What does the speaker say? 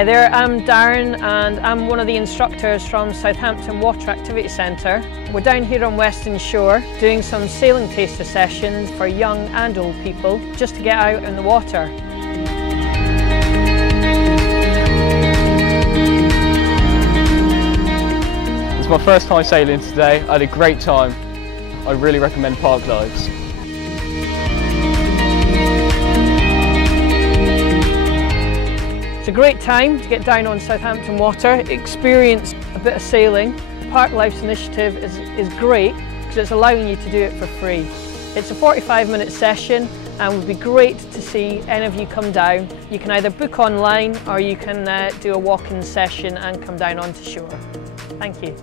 Hi there, I'm Darren and I'm one of the instructors from Southampton Water Activity Centre. We're down here on Western Shore doing some sailing taster sessions for young and old people just to get out in the water. It's my first time sailing today. I had a great time. I really recommend ParkLives. It's a great time to get down on Southampton water, experience a bit of sailing. The ParkLives initiative is great because it's allowing you to do it for free. It's a 45-minute session and it would be great to see any of you come down. You can either book online or you can do a walk-in session and come down onto shore. Thank you.